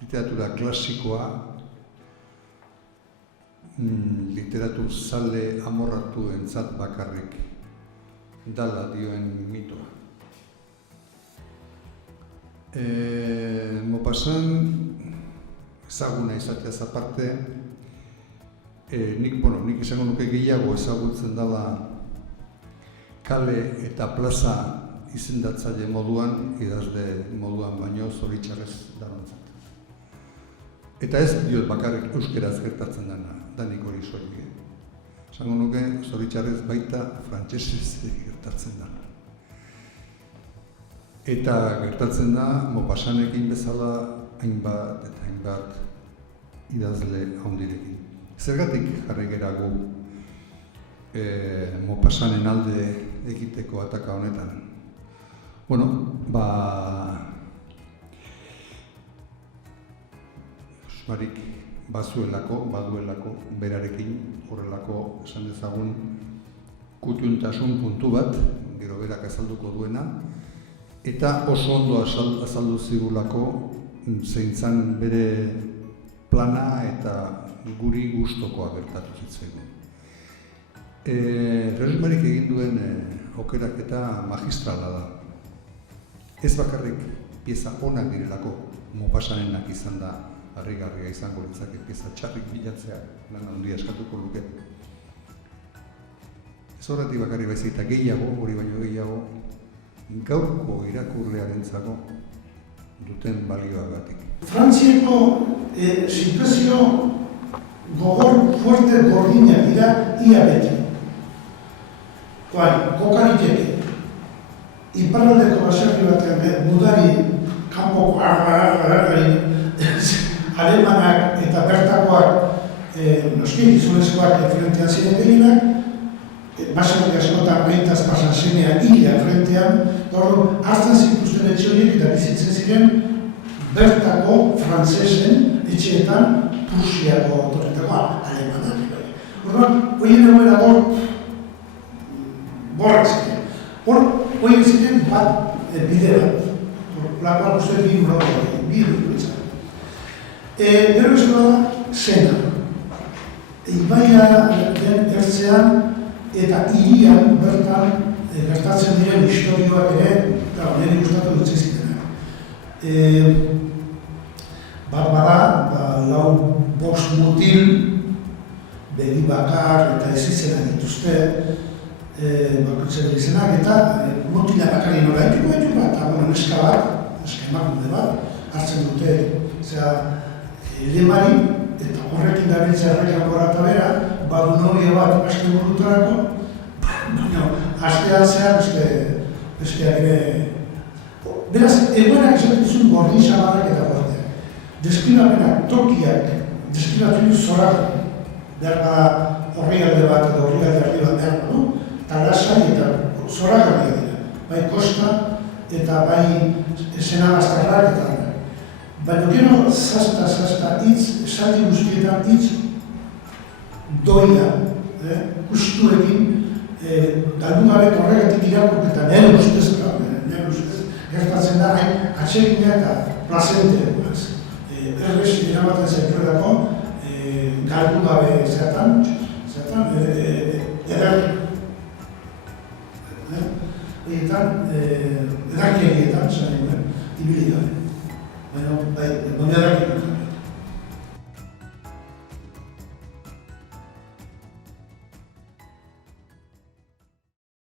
literatura klasikoa, literatur zale amorratu entzat bakarrik dala dioen mitoa. Maupassant, ezaguna izateaz aparte, nik izango nuke gehiago ezagutzen dela kale eta plaza izendatzaile moduan, idazle moduan baino zoritxarrez darantzat. Eta ez diot bakarrik euskeraz gertatzen dena, danik hori soilik. Esango nuke zoritxarrez baita frantsesez gertatzen dena. Eta gertatzen da, Maupassantekin bezala hainbat eta hainbat idazle handirekin. Zergatik jarri gera gu Maupassanten alde egiteko ataka honetan? Barik baduelako berarekin horrelako esan dezagun kutiuntasun puntu bat, gero berak azalduko duena, eta oso ondo azaldu zigulako zein zan bere plana eta guri gustokoa gertatu zitzaigun. Realismorik egin duen aukeraketa magistrala da. Ez bakarrik pieza onak direlako, Maupassantenak izan da harrigarria izango litzake pieza txarrik bilatzea lan handia eskatuko luke. Ez horretik bakarrik baizik eta gehiago, hori baino gehiago, gaurko irakurlearentzako duten balioagatik. Frantziako situazio gogor fuerte gordina dira ia beti. Kokaliteke, iparraldeko baserri batean mudari kanpoko alemanak eta bertakoak noski gizonezkoak frentean ziren gehienak, baserri askotan behitaz pasan zenean hila frentean, hartzen zituzten etxe horiek eta bizitzen ziren bertako frantsesen etxeetan Prusiako autoritakoa, alemanak. Horien egoera borrak ziren. Horien ziren bat bide bat. Lakoan uste libro ditzen. Gero eskola da, zena. Ibaia den ertzean eta hirian bertan gertatzen diren historioak ere, nire gustatu dut zizitenak. Bada, lau bost mutil, begi bakar eta ezizena dituzte, bakutzen izenak eta mutila bakari nola ekitu bat, eta neska bat, neska emakunde bat, hartzen dute lemari, eta horrekin dabiltzea errekako eta bera, badu novia bat aste burutarako, baina astean zehar besteak ere. Beraz, egoerak esaten zuen gordin samarrak eta gordeak. Deskribapenak, tokiak, deskribatu dut zorak, behar horri alde bat edo horri alde bat behar du, eta lasai eta zorak alde dira. Bai kosta eta bai esena bastarrak eta baina gero zazta hitz, esaldi guztietan hitz doia, kustuekin, galdugaret horregatik irakurketan, nire ustez gertatzen da, atsegina eta plazente. Errez iramaten zaituelako, galdugabe zertan, edarkegietan, ibili gabe. Baina edarkegietan.